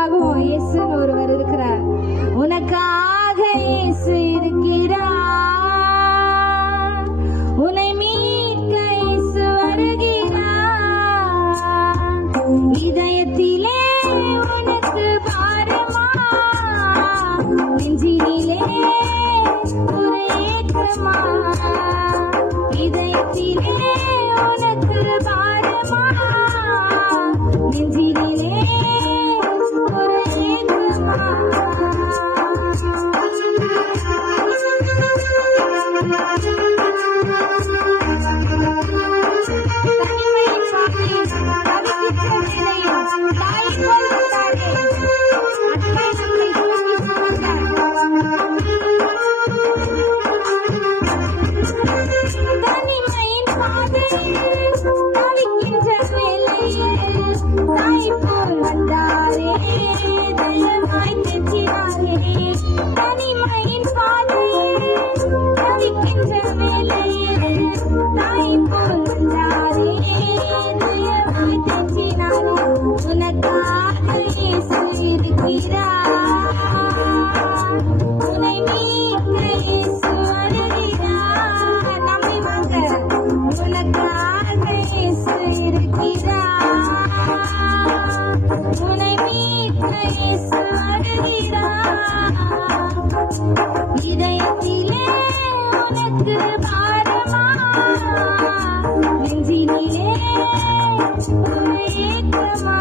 உனக்காகவும் இயேசுன்னு ஒருவர் இருக்கிறார். உனக்காக இயேசு இருக்கிறார். உன்னை மீட்க இயேசு வருகிறார். இதயத்திலே உனக்கு பாரமா, நெஞ்சினிலே ஒரு ஏக்கமா. இதயத்திலே உனக்கு பாரமா, நெஞ்சினிலே ஒரு ஏக்கமா. இதயத்திலே உனக்கு பாரமா, நெஞ்சினிலே ஒரு ஏக்கமா.